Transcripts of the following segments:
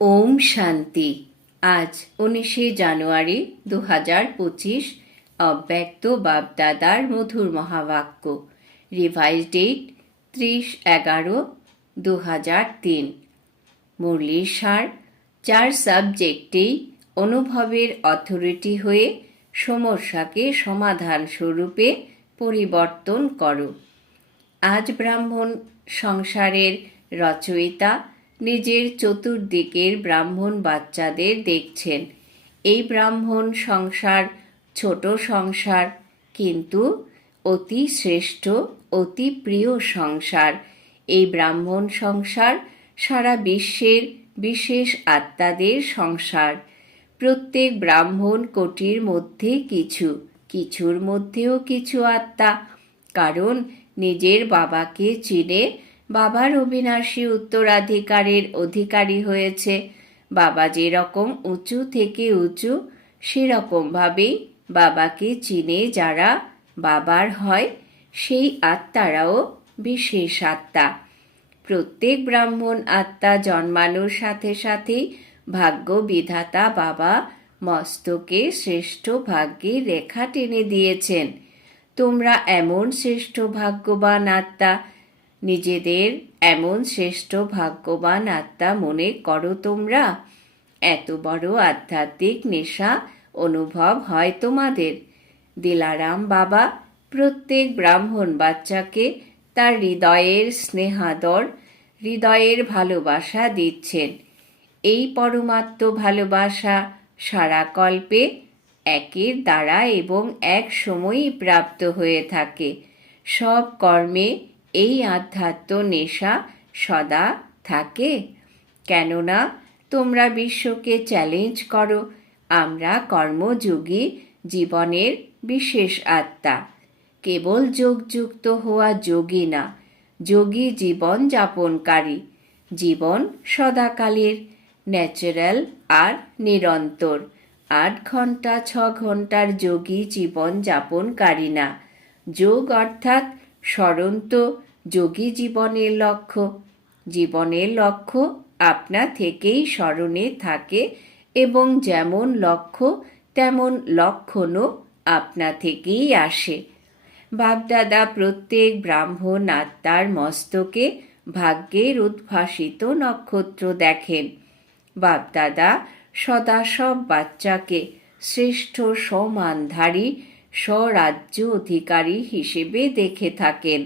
ওম শান্তি। আজ উনিশে জানুয়ারি দু হাজার পঁচিশ, অব্যক্ত বাপদাদার মধুর মহাবাক্য। রিভাইজ ডেট ত্রিশ এগারো দু হাজার তিন। মুরলির সার, চার সাবজেক্টেই অনুভবের অথরিটি হয়ে সমস্যাকে সমাধান স্বরূপে পরিবর্তন করো। আজ ব্রাহ্মণ সংসারের রচয়িতা নিজের চতুর্দিকের ব্রাহ্মণ বাচ্চাদের দেখছেন। এই ব্রাহ্মণ সংসার, ছোট সংসার, কিন্তু অতি শ্রেষ্ঠ, অতি প্রিয় সংসার। এই ব্রাহ্মণ সংসার সারা বিশ্বের বিশেষ আত্মাদের সংসার। প্রত্যেক ব্রাহ্মণ কোটির মধ্যে কিছু, কিছুর মধ্যেও কিছু আত্মা। কারণ নিজের বাবাকে চিনে বাবার অবিনাশী উত্তরাধিকারের অধিকারী হয়েছে। বাবা যেরকম উঁচু থেকে উঁচু, সেরকমভাবেই বাবাকে চিনে যারা বাবার হয়, সেই আত্মারাও বিশেষ আত্মা। প্রত্যেক ব্রাহ্মণ আত্মা জন্মানোর সাথে সাথেই ভাগ্য বিধাতা বাবা মস্তকে শ্রেষ্ঠ ভাগ্যের রেখা টেনে দিয়েছেন। তোমরা এমন শ্রেষ্ঠ ভাগ্যবান আত্মা নিজেদের এমন শ্রেষ্ঠ ভাগ্যবান আত্মা মনে করো তোমরা। এত বড় আধ্যাত্মিক নেশা অনুভব হয় তোমাদের। দিলারাম বাবা প্রত্যেক ব্রাহ্মণ বাচ্চাকে তার হৃদয়ের স্নেহাদর, হৃদয়ের ভালোবাসা দিচ্ছেন। এই পরমাত্ম ভালোবাসা সারা কল্পে একের দ্বারা এবং এক সময়ই প্রাপ্ত হয়ে থাকে। সব কর্মে এই আধ্যাত্ম নেশা সদা থাকে। কেননা তোমরা বিশ্বকে চ্যালেঞ্জ করো, আমরা কর্মযোগী জীবনের বিশেষ আত্মা। কেবল যোগযুক্ত হওয়া যোগী না, যোগী জীবন যাপনকারী। জীবন সদাকালের ন্যাচারাল আর নিরন্তর। আট ঘণ্টা ছ ঘণ্টার যোগী জীবন যাপনকারী না। যোগ অর্থাৎ স্মরন্ত যোগী জীবনের লক্ষ্য। জীবনের লক্ষ্য আপনা থেকেই স্মরণে থাকে এবং যেমন লক্ষ্য, তেমন লক্ষণও আপনা থেকেই আসে। বাপদাদা প্রত্যেক ব্রাহ্মণ আত্মার মস্তকে ভাগ্যের উদ্ভাসিত নক্ষত্র দেখেন। বাপদাদা সদা সব বাচ্চাকে শ্রেষ্ঠ সমানধারী স্বরাজ্য অধিকারী হিসেবে দেখে থাকেন।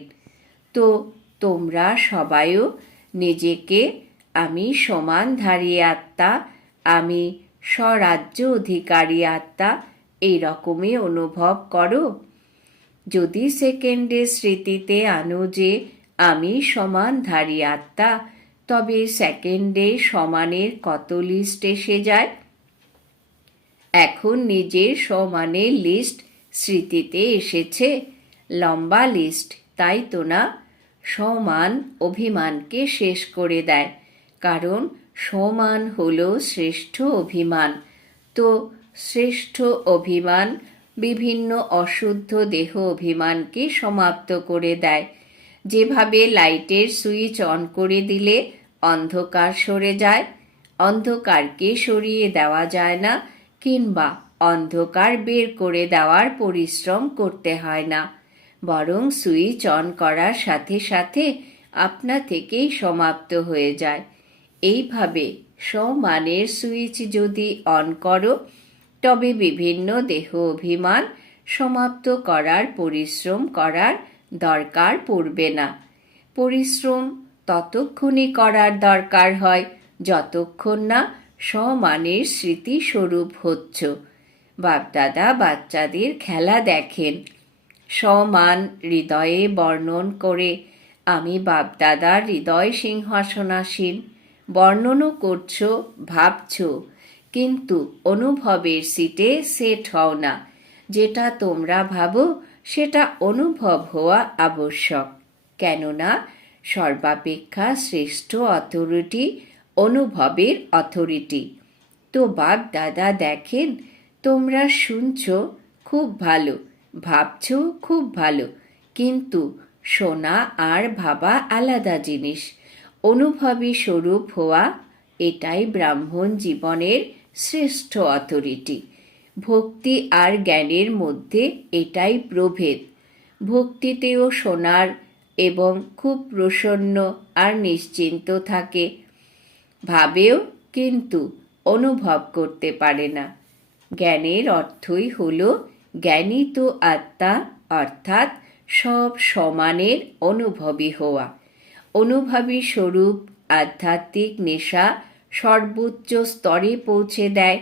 তো তোমরা সবাইও নিজেকে আমি সমানধারী আত্মা, আমি স্বরাজ্য অধিকারী আত্মা, এই রকমই অনুভব করো। যদি সেকেন্ডে স্মৃতিতে আনো যে আমি সমানধারী আত্মা, তবে সেকেন্ডে সমানের কত লিস্ট এসে যায়? এখন নিজের সমানের লিস্ট স্মৃতিতে এসেছে। লম্বা লিস্ট তাই তো না? সমান অভিমানকে শেষ করে দেয়। কারণ সমান হল শ্রেষ্ঠ অভিমান। তো শ্রেষ্ঠ অভিমান বিভিন্ন অশুদ্ধ দেহ অভিমানকে সমাপ্ত করে দেয়। যেভাবে লাইটের সুইচ অন করে দিলে অন্ধকার সরে যায়, অন্ধকারকে সরিয়ে দেওয়া যায় না, কিংবা অন্ধকার বের করে দেওয়ার পরিশ্রম করতে হয় না। বরং সুইচ অন করার সাথে সাথে আপনা থেকেই সমাপ্ত হয়ে যায়। এইভাবে সমানের সুইচ যদি অন করো, তবে বিভিন্ন দেহ অভিমান সমাপ্ত করার, পরিশ্রম করার দরকার পড়বে না। পরিশ্রম ততক্ষণই করার দরকার হয় যতক্ষণ না সমানের স্মৃতিস্বরূপ হচ্ছ। বাপদাদা বাচ্চাদের খেলা দেখেন। সমান হৃদয়ে বর্ণন করে, আমি বাপদাদার হৃদয় সিংহাসনাসীন, বর্ণনও করছ, ভাবছ, কিন্তু অনুভবের সিটে সেট হও না। যেটা তোমরা ভাবো, সেটা অনুভব হওয়া আবশ্যক। কেননা সর্বাপেক্ষা শ্রেষ্ঠ অথরিটি অনুভবের অথরিটি। তো বাপ দাদা দেখেন, তোমরা শুনছ, খুব ভালো। ভাবছ খুব ভালো। কিন্তু শোনা আর ভাবা আলাদা জিনিস। অনুভবী স্বরূপ হওয়া, এটাই ব্রাহ্মণ জীবনের শ্রেষ্ঠ অথরিটি। ভক্তি আর জ্ঞানের মধ্যে এটাই প্রভেদ। ভক্তিতেও সোনার এবং খুব প্রসন্ন আর নিশ্চিন্ত থাকে। ভাবেও কিন্তু অনুভব করতে পারে না। জ্ঞানের অর্থই হল জ্ঞানী তো আত্মা, অর্থাৎ সব সমানের অনুভবী হওয়া। অনুভবী স্বরূপ আধ্যাত্মিক নেশা সর্বোচ্চ স্তরে পৌঁছে দেয়।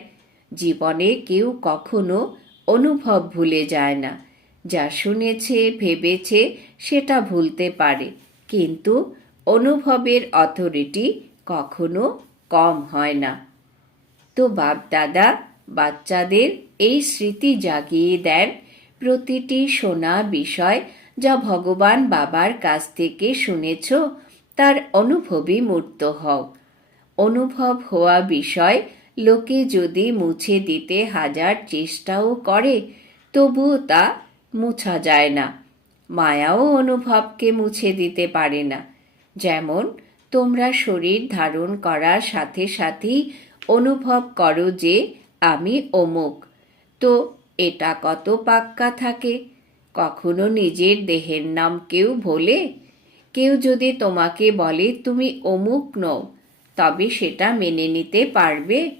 জীবনে কেউ কখনো অনুভব ভুলে যায় না। যা শুনেছে, ভেবেছে, সেটা ভুলতে পারে। কিন্তু অনুভবের অথরিটি কখনো কম হয় না। তো বাপ দাদা বাচ্চাদের এই স্মৃতি জাগিয়ে দেন প্রতিটি শোনা বিষয় যা ভগবান বাবার কাছ থেকে শুনেছ, তার অনুভবই মূর্ত হও। অনুভব হওয়া বিষয় লোকে যদি মুছে দিতে হাজার চেষ্টাও করে, তবুও তা মুছা যায় না। মায়াও অনুভবকে মুছে দিতে পারে না। যেমন, তোমরা শরীর ধারণ করার সাথে সাথেই অনুভব করো যে, আমি অমুক। তো এটা কত পাক্কা থাকে? কখনো নিজের দেহের নাম কেউ ভোলে? কেউ যদি তোমাকে বলে তুমি অমুক নও, তবে সেটা মেনে নিতে পারবে।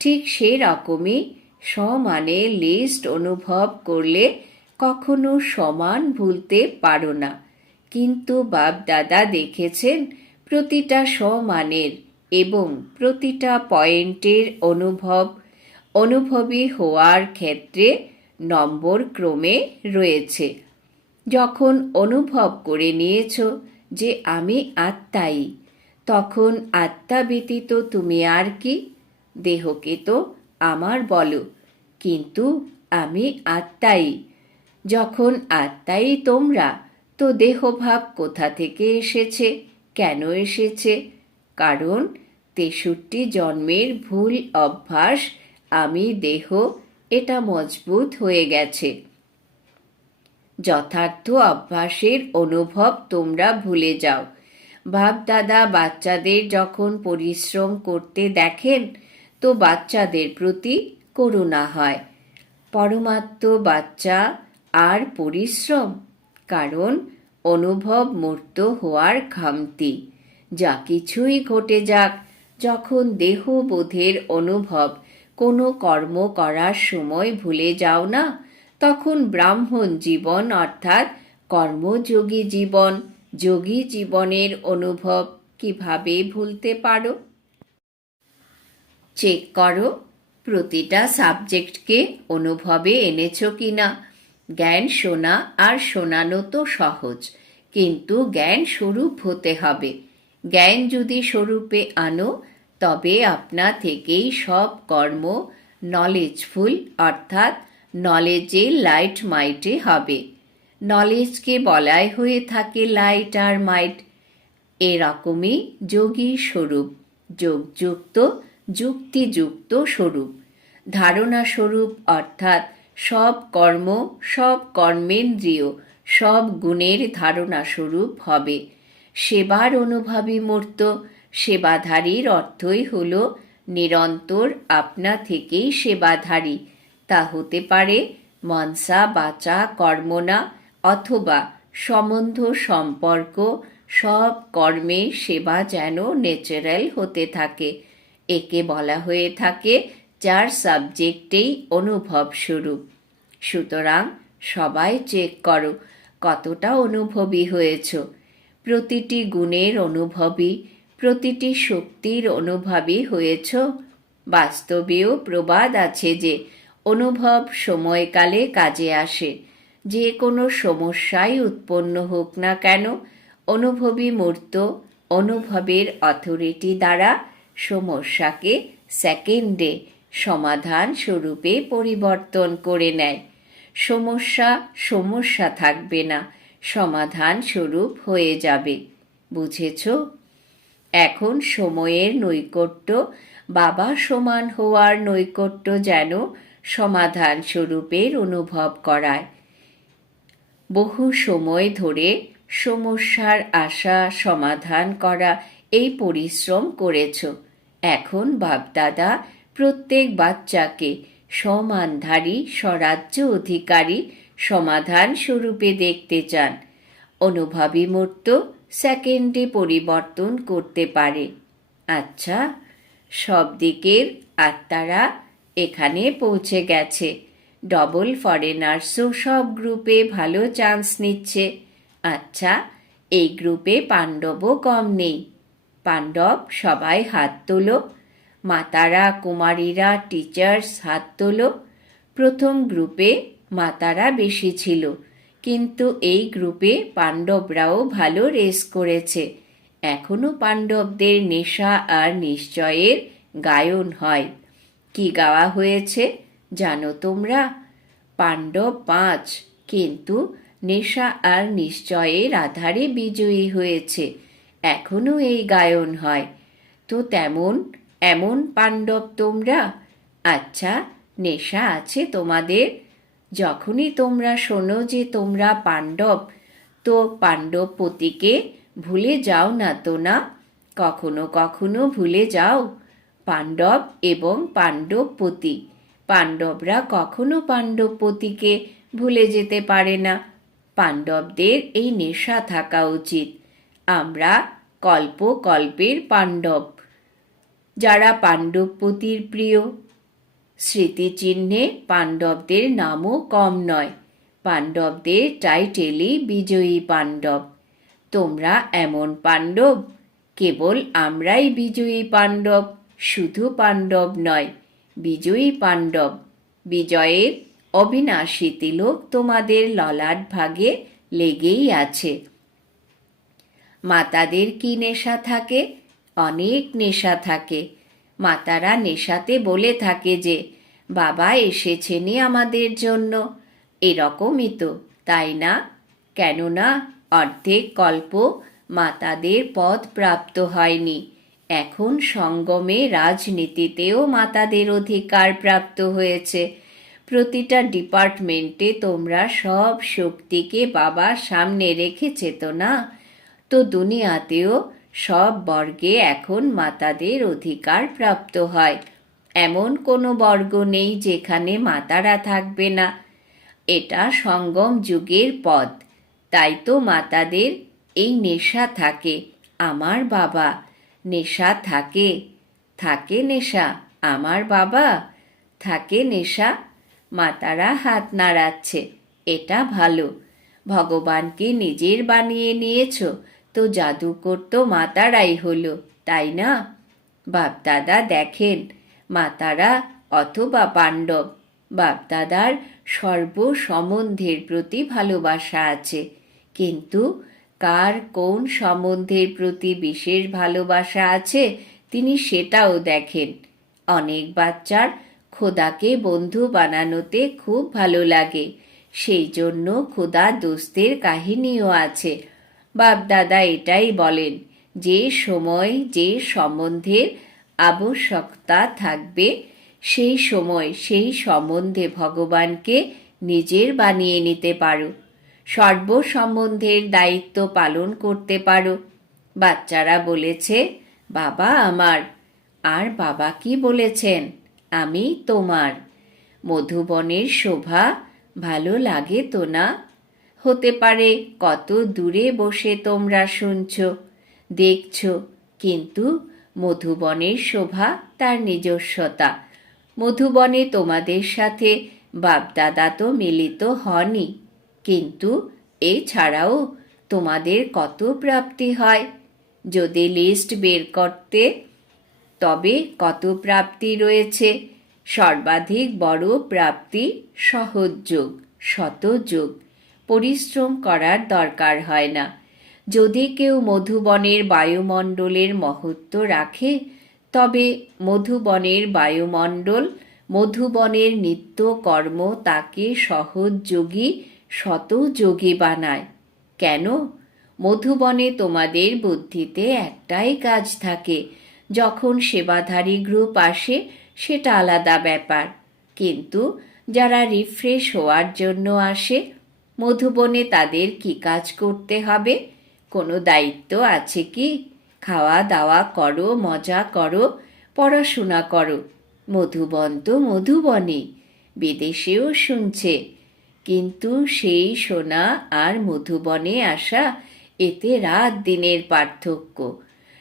ঠিক সেরকমই সমানে লিস্ট অনুভব করলে কখনো সমান ভুলতে পারো না। কিন্তু বাপ দাদা দেখেছেন প্রতিটা সমানের এবং প্রতিটা পয়েন্টের অনুভব অনুভবী হওয়ার ক্ষেত্রে নম্বর ক্রমে রয়েছে। যখন অনুভব করে নিয়েছ যে আমি আত্মাই, তখন আত্মা ব্যতীত তুমি আর কি? দেহকে তো আমার বলো, কিন্তু আমি আত্মাই। যখন আত্মাই তোমরা, তো দেহভাব কোথা থেকে এসেছে? কেন এসেছে? কারণ তেষট্টি জন্মের ভুল অভ্যাস আমি দেহ, এটা মজবুত হয়ে গেছে। যথার্থ অভ্যাসের অনুভব তোমরা ভুলে যাও। বাপ দাদা বাচ্চাদের যখন পরিশ্রম করতে দেখেন, তো বাচ্চাদের প্রতি করুণা হয়। পরমাত্ম বাচ্চা আর পরিশ্রম, কারণ অনুভব মূর্ত হওয়ার খামতি। যা কিছুই ঘটে যাক, যখন দেহবোধের অনুভব কোনো কর্ম করার সময় ভুলে যাও না। তখন ব্রাহ্মণ জীবন অর্থাৎ কর্মযোগী জীবন, যোগী জীবনের অনুভব কীভাবে ভুলতে পারো? চেক করো, প্রতিটা সাবজেক্টকে অনুভবে এনেছ কিনা। জ্ঞান শোনা আর শোনানো তো সহজ, কিন্তু জ্ঞান স্বরূপ হতে হবে। জ্ঞান যদি স্বরূপে আনো তবে আপনা থেকেই সব কর্ম নলেজফুল অর্থাৎ নলেজে লাইট মাইটে হবে। নলেজকে বলাই হয়ে থাকে লাইট আর মাইট এরকমই যোগী স্বরূপ, যোগযুক্ত, যুক্তিযুক্ত স্বরূপ। ধারণা স্বরূপ, অর্থাৎ সব কর্ম, সব কর্মেন্দ্রিয়, সব গুণের ধারণা স্বরূপ হবে। সেবার অনুভবী মূর্ত সেবাধারীর অর্থই হল নিরন্তর আপনা থেকেই সেবাধারী। তা হতে পারে মনসা, বাচা, কর্মনা অথবা সম্বন্ধ, সম্পর্ক, সব কর্মে সেবা যেন ন্যাচারাল হতে থাকে। একে বলা হয়ে থাকে যার সাবজেক্টেই অনুভব স্বরূপ সুতরাং সবাই চেক করো, কতটা অনুভবী হয়েছ। প্রতিটি গুণের অনুভবী প্রতিটি শক্তির অনুভবী হয়েছ। বাস্তবেও প্রবাদ আছে যে, অনুভব সময়কালে কাজে আসে। যে কোনো সমস্যাই উৎপন্ন হোক না কেন, অনুভবী মূর্ত, অনুভবের অথরিটি দ্বারা সমস্যাকে সেকেন্ডে সমাধান স্বরূপে পরিবর্তন করে নেয়। সমস্যা সমস্যা থাকবে না, সমাধান স্বরূপ হয়ে যাবে। বুঝেছ? এখন সময়ের নৈকট্য, বাবা সমান হওয়ার নৈকট্য যেন সমাধান স্বরূপের অনুভব করায়। বহু সময় ধরে সমস্যার আশা সমাধান করা এই পরিশ্রম করেছ। এখন বাপদাদা প্রত্যেক বাচ্চাকে সমানধারী, স্বরাজ্য অধিকারী সমাধান স্বরূপে দেখতে চান। অনুভবী মূর্ত সেকেন্ডে পরিবর্তন করতে পারে। আচ্ছা সব দিকের আত্মারা এখানে পৌঁছে গেছে। ডবল ফরেনার্সও সব গ্রুপে ভালো চান্স নিচ্ছে। আচ্ছা এই গ্রুপে পাণ্ডবও কম নেই। পাণ্ডব সবাই হাত তোলো। মাতারা, কুমারীরা টিচার্স হাত তোলো। প্রথম গ্রুপে মাতারা বেশি ছিল। কিন্তু এই গ্রুপে পাণ্ডবরাও ভালো রেস করেছে। এখনও পাণ্ডবদের নেশা আর নিশ্চয়ের গায়ন হয়। কি গাওয়া হয়েছে জানো তোমরা? পাণ্ডব পাঁচ, কিন্তু নেশা আর নিশ্চয়ের আধারে বিজয়ী হয়েছে। এখনও এই গায়ন হয়। তো তেমন, এমন পাণ্ডব তোমরা? আচ্ছা নেশা আছে তোমাদের? যখনই তোমরা শোনো যে তোমরা পাণ্ডব, তো পাণ্ডব পতিকে ভুলে যাও না তো না। কখনো কখনো ভুলে যাও পাণ্ডব এবং পাণ্ডবপতি। পাণ্ডবরা কখনো পাণ্ডবপতিকে ভুলে যেতে পারে না। পাণ্ডবদের এই নেশা থাকা উচিত। আমরা কল্প কল্পের পাণ্ডব। যারা পাণ্ডবপতির প্রিয় স্মৃতিচিহ্নে পাণ্ডবদের নামও কম নয়। পাণ্ডবদের টাইটেলই বিজয়ী পাণ্ডব। তোমরা এমন পাণ্ডব? কেবল আমরাই বিজয়ী পাণ্ডব, শুধু পাণ্ডব নয়, বিজয়ী পাণ্ডব। বিজয়ের অবিনাশী তিলক তোমাদের ললাট ভাগে লেগেই আছে। মাতাদের কি নেশা থাকে? অনেক নেশা থাকে। মাতারা নেশাতে বলে থাকে যে, বাবা এসেছেনই আমাদের জন্য। এরকমই তো, তাই না? কেননা, অর্ধেক কল্প মাতাদের পদ প্রাপ্ত হয়নি। এখন সঙ্গমে রাজনীতিতেও মাতাদের অধিকার প্রাপ্ত হয়েছে। প্রতিটা ডিপার্টমেন্টে তোমরা সব শক্তিকে বাবা সামনে রেখেছে তো না? তো দুনিয়াতেও সব বর্গে এখন মাতাদের অধিকার প্রাপ্ত হয়। এমন কোনো বর্গ নেই যেখানে মাতারা থাকবে না। এটা সঙ্গম যুগের পথ। তাই তো মাতাদের এই নেশা থাকে। আমার বাবা, নেশা থাকে। থাকে নেশা, আমার বাবা। থাকে নেশা, মাতারা হাত নাড়াচ্ছে। এটা ভালো। ভগবানকে নিজের বানিয়ে নিয়েছ। তো জাদুকর তো মাতারাই হলো, তাই না? বাপদাদা দেখেন, মাতারা অথবা পাণ্ডব, বাপদাদার সর্ব সম্বন্ধের প্রতি ভালোবাসা আছে। কিন্তু কার কোন সম্বন্ধের প্রতি বিশেষ ভালোবাসা আছে, তিনি সেটাও দেখেন। অনেক বাচ্চার খোদাকে বন্ধু বানানোতে খুব ভালো লাগে। সেই জন্য খোদা দোস্তের কাহিনীও আছে। বাপদাদা এটাই বলেন, যে সময়, যে সম্বন্ধের আবশ্যকতা থাকবে, সেই সময়, সেই সম্বন্ধে ভগবানকে নিজের বানিয়ে নিতে পারো। সর্ব সম্বন্ধের দায়িত্ব পালন করতে পারো। বাচ্চারা বলেছে, বাবা আমার, আর বাবা কি বলেছেন? আমি তোমার। মধুবনের শোভা ভালো লাগে তো না? হতে পারে। কত দূরে বসে তোমরা শুনছ, দেখছ, কিন্তু মধুবনের শোভা তার নিজস্বতা। মধুবনে তোমাদের সাথে বাপদাদা তো মিলিত হনই, কিন্তু এছাড়াও তোমাদের কত প্রাপ্তি হয়? যদি লিস্ট বের করতে, তবে কত প্রাপ্তি রয়েছে? সর্বাধিক বড় প্রাপ্তি সহজ যোগ শতযোগ পরিশ্রম করার দরকার হয় না। যদি কেউ মধুবনের বায়ুমণ্ডলের মহত্ব রাখে, তবে মধুবনের বায়ুমণ্ডল মধুবনের নিত্য কর্ম তাকে সহজযোগী শতযোগী বানায়। কেন? মধুবনে তোমাদের বুদ্ধিতে একটাই কাজ থাকে, যখন সেবাধারী গ্রুপ আসে, সেটা আলাদা ব্যাপার। কিন্তু যারা রিফ্রেশ হওয়ার জন্য আসে মধুবনে তাদের কি কাজ করতে হবে? কোনো দায়িত্ব আছে কি? খাওয়া দাওয়া করো, মজা করো, পড়াশোনা করো। মধুবন তো মধুবনে, বিদেশেও শুনছে। কিন্তু সেই শোনা আর মধুবনে আসা, এতে রাত দিনের পার্থক্য।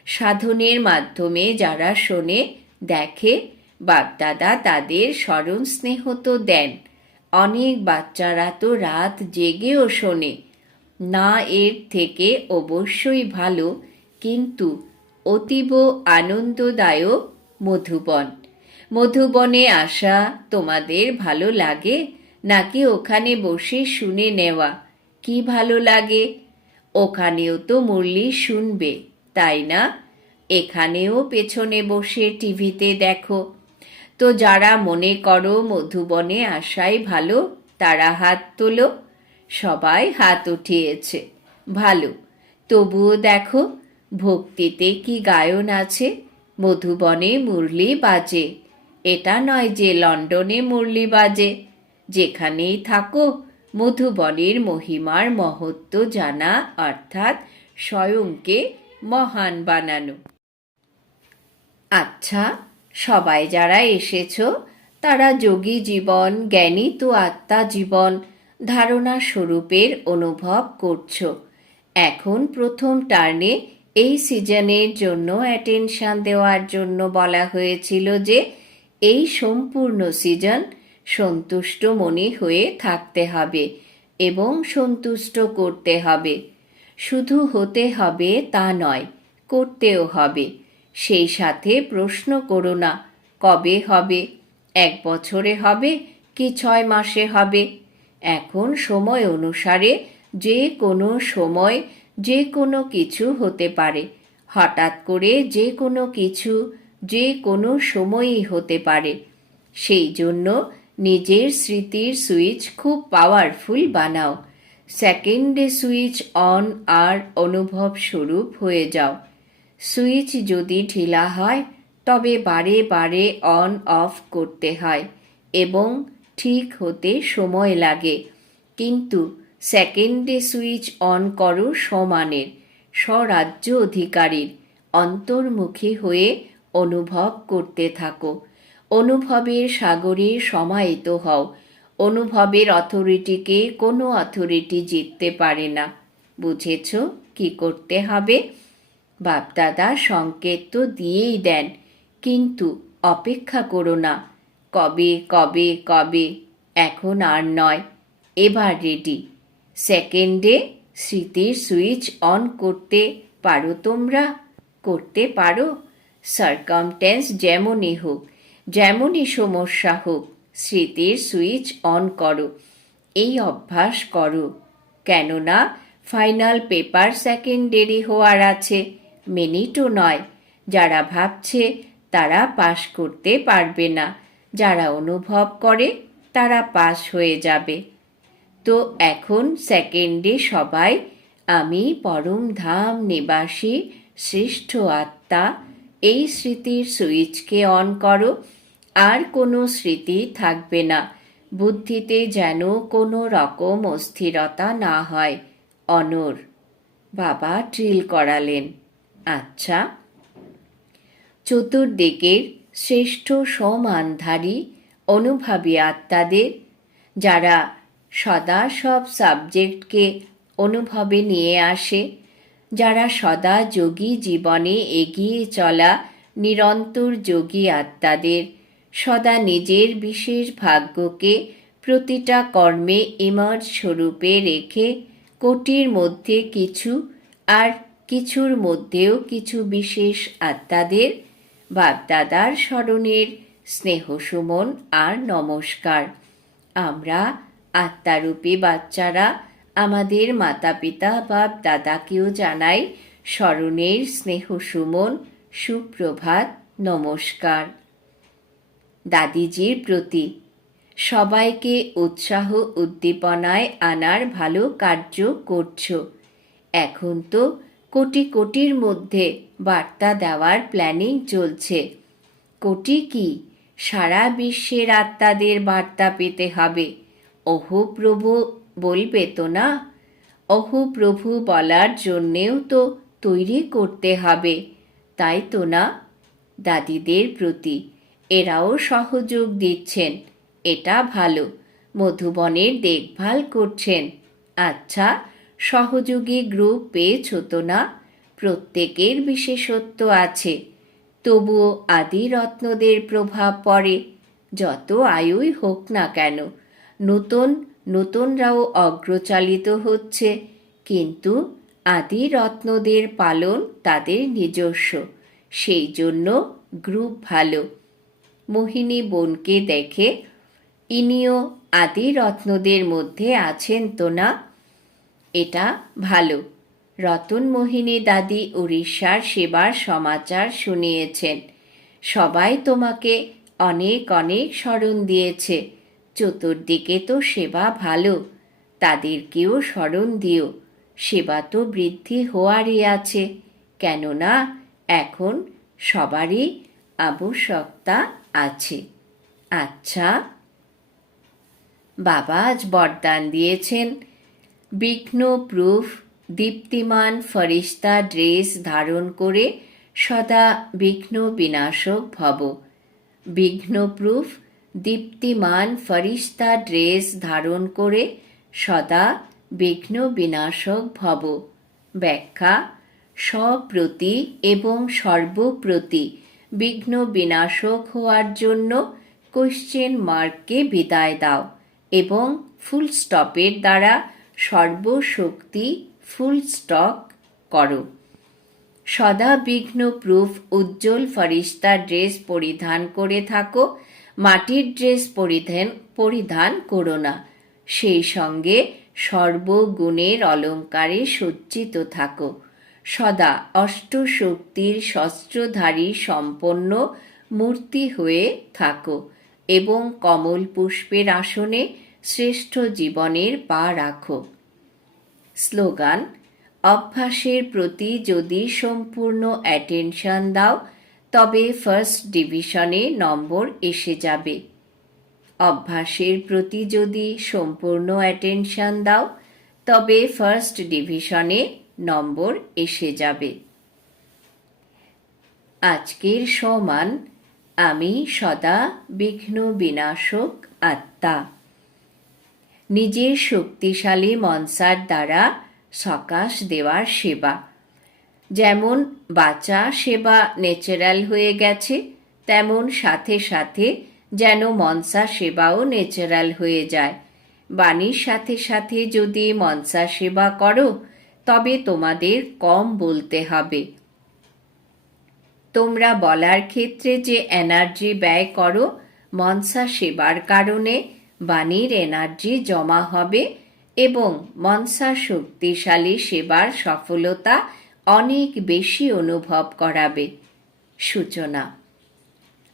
সাধনের মাধ্যমে যারা শোনে, দেখে, বাপদাদা তাদের স্মরণ স্নেহ তো দেন। অনেক বাচ্চারা তো রাত জেগেও শোনে। না এর থেকে অবশ্যই ভালো, কিন্তু অতীব আনন্দদায়ক মধুবন। মধুবনে আসা তোমাদের ভালো লাগে, নাকি ওখানে বসে শুনে নেওয়া? কি ভালো লাগে? ওখানেও তো মুরলি শুনবে, তাই না? এখানেও পেছনে বসে টিভিতে দেখো। তো যারা মনে করো মধুবনে আসাই ভালো, তারা হাত তোলো। সবাই হাত উঠিয়েছে। ভালো। তবুও দেখো, ভক্তিতে কি গায়ন আছে? মধুবনে মুরলি বাজে। এটা নয় যে লন্ডনে মুরলি বাজে। যেখানেই থাকো, মধুবনের মহিমার মহত্ব জানা, অর্থাৎ স্বয়ংকে মহান বানানো। আচ্ছা সবাই যারা এসেছ, তারা যোগী জীবন, জ্ঞানী তো আত্মা জীবন ধারণা স্বরূপের অনুভব করছ। এখন প্রথম টার্নে এই সিজনের জন্য অ্যাটেনশন দেওয়ার জন্য বলা হয়েছিল যে, এই সম্পূর্ণ সিজন সন্তুষ্ট মনে হয়ে থাকতে হবে এবং সন্তুষ্ট করতে হবে। শুধু হতে হবে তা নয়, করতেও হবে। সেই সাথে প্রশ্ন করো না, কবে হবে? এক বছরে হবে কি ছয় মাসে হবে? এখন সময় অনুসারে যে কোনো সময় যে কোনো কিছু হতে পারে। হঠাৎ করে যে কোনো কিছু যে কোনো সময়ই হতে পারে। সেই জন্য নিজের স্মৃতির সুইচ খুব পাওয়ারফুল বানাও। সেকেন্ডে সুইচ অন আর অনুভব স্বরূপ হয়ে যাও। সুইচ যদি ঢিলা হয়, তবে বারে বারে অন অফ করতে হয় এবং ঠিক হতে সময় লাগে। কিন্তু সেকেন্ডে সুইচ অন করো সমানের, স্বরাজ্য অধিকারীর অন্তর্মুখী হয়ে অনুভব করতে থাকো। অনুভবের সাগরে সমাহিত হও। অনুভবের অথরিটিকে কোনো অথরিটি জিততে পারে না। বুঝেছ কি করতে হবে? বাপদাদা সংকেত তো দিয়েই দেন, কিন্তু অপেক্ষা করো না। কবে কবে কবে, এখন আর নয়। এবার রেডি সেকেন্ডে স্মৃতির সুইচ অন করতে পারো তোমরা? করতে পারো। সার্কামটেন্স যেমনই হোক, যেমনই সমস্যা হোক, স্মৃতির সুইচ অন করো। এই অভ্যাস করো। কেননা ফাইনাল পেপার সেকেন্ডারি হওয়ার আছে। মিনিটও নয়। যারা ভাবছে, তারা পাশ করতে পারবে না। যারা অনুভব করে, তারা পাস হয়ে যাবে। তো এখন সেকেন্ডে সবাই, আমি পরম ধাম নিবাসী, শ্রেষ্ঠ আত্মা, এই স্মৃতির সুইচকে অন করো। আর কোনো স্মৃতি থাকবে না। বুদ্ধিতে যেন কোনো রকম অস্থিরতা না হয়। অনর, বাবা ড্রিল করালেন। আচ্ছা। চতুর্দিকের শ্রেষ্ঠ সমানধারী অনুভাবী আত্মাদের, যারা সদা সব সাবজেক্টকে অনুভবে নিয়ে আসে, যারা সদা যোগী জীবনে এগিয়ে চলা নিরন্তর যোগী আত্মাদের, সদা নিজের বিশেষ ভাগ্যকে প্রতিটা কর্মে ইমার্জ স্বরূপে রেখে কোটির মধ্যে কিছু আর কিছুর মধ্যেও কিছু বিশেষ আত্মাদের বাগদাদার স্মরণের স্নেহ সুমন আর নমস্কার। আমরা আত্মারূপী বাচ্চারা আমাদের মাতা পিতা বাপ দাদাকেও জানাই স্মরণের স্নেহ সুমন, সুপ্রভাত, নমস্কার। দাদিজির প্রতি সবাইকে উৎসাহ, উদ্দীপনায় আনার ভালো কার্য করছ। এখন তো কোটি কোটির মধ্যে বার্তা দেওয়ার প্ল্যানিং চলছে। কোটি কি? সারা বিশ্বের আত্মাদের বার্তা পেতে হবে। ওহো প্রভু বলবে তো না। ওহো প্রভু বলার জন্যেও তো তৈরি করতে হবে, তাই তো না? দাদিদের প্রতি এরাও সহযোগ দিচ্ছেন, এটা ভালো। মধুবনের দেখভাল করছেন। আচ্ছা সহযোগী গ্রুপ পেয়েছ তো না? প্রত্যেকের বিশেষত্ব আছে। তবুও আদি রত্নদের প্রভাব পড়ে, যত আয়ুই হোক না কেন। নতুন, নতুনরাও অগ্রচালিত হচ্ছে, কিন্তু আদি রত্নদের পালন তাদের নিজস্ব, সেই জন্য গ্রুপ ভালো। মোহিনী বোনকে দেখে, ইনিও আদি রত্নদের মধ্যে আছেন তো না? এটা ভালো। রতন মোহিনী দাদি উড়িষ্যার সেবার সমাচার শুনিয়েছেন। সবাই তোমাকে অনেক অনেক স্মরণ দিয়েছে। চতুর্দিকে তো সেবা ভালো, তাদেরকেও স্মরণ দিও। সেবা তো বৃদ্ধি হওয়ারই আছে, কেননা এখন সবারই আবশ্যকতা আছে। আচ্ছা বাবা আজ বরদান দিয়েছেন। বিঘ্ন প্রুফ দীপ্তিমান ফরিস্তা ড্রেস ধারণ করে সদা বিঘ্ন বিনাশক ভব। বিঘ্ন প্রুফ দীপ্তিমান ফরিস্তা ড্রেস ধারণ করে সদা বিঘ্ন বিনাশক ভব। ব্যাখ্যা, স্বপ্রতি এবং সর্বপ্রতি বিঘ্ন বিনাশক হওয়ার জন্য কোশ্চেন মার্ককে বিদায় দাও এবং ফুল স্টপের দ্বারা সর্বশক্তি, ফুল স্টক করো। সদা বিঘ্ন প্রুফ, উজ্জ্বল ফরিস্তা ড্রেস পরিধান করে থাকো। মাটির ড্রেস পরিধান পরিধান করো না। সেই সঙ্গে সর্বগুণের অলঙ্কারে সজ্জিত থাকো। সদা অষ্টশক্তির শস্ত্রধারী সম্পন্ন মূর্তি হয়ে থাকো এবং কমল পুষ্পের আসনে শ্রেষ্ঠ জীবনের পা রাখো। স্লোগান, অভ্যাসের প্রতি যদি সম্পূর্ণ অ্যাটেনশন দাও, তবে ফার্স্ট ডিভিশনে নম্বর এসে যাবে। অভ্যাসের প্রতি যদি সম্পূর্ণ অ্যাটেনশন দাও, তবে ফার্স্ট ডিভিশনে নম্বর এসে যাবে। আজকের সমান, আমি সদা বিঘ্ন বিনাশক আত্মা। নিজের শক্তিশালী মনসার দ্বারা সকাশ দেওয়ার সেবা। যেমন বাঁচা সেবা ন্যাচারাল হয়ে গেছে, তেমন সাথে সাথে যেন মনসা সেবাও ন্যাচারাল হয়ে যায়। বাণীর সাথে সাথে যদি মনসা সেবা করো, তবে তোমাদের কম বলতে হবে। তোমরা বলার ক্ষেত্রে যে এনার্জি ব্যয় করো, মনসা সেবার কারণে বাণীর এনার্জি জমা হবে এবং মনসা শক্তিশালী সেবার সফলতা অনেক বেশি অনুভব করাবে। সূচনা।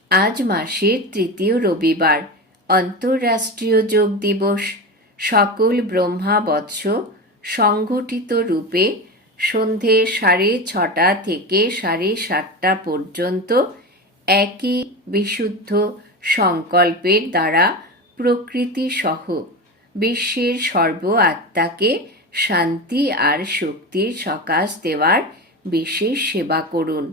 আজ মাসের তৃতীয় রবিবার অন্তর্রাষ্ট্রীয় যোগ দিবস। সকল ব্রহ্মা বৎস সংগঠিত রূপে সন্ধে সাড়ে ছটা থেকে সাড়ে সাতটা পর্যন্ত একই বিশুদ্ধ সংকল্পের দ্বারা প্রকৃতি সহ বিশ্বের সর্ব আত্মাকে শান্তি আর শক্তির সকাশ দেওয়ার বিশেষ সেবা করুন।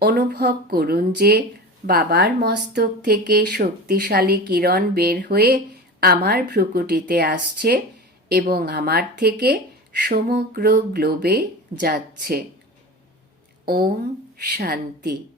অনুভব করুন যে বাবার মস্তক থেকে শক্তিশালী কিরণ বের হয়ে আমার ভ্রুকুটিতে আসছে এবং আমার থেকে সমগ্র গ্লোবে যাচ্ছে। ওম শান্তি।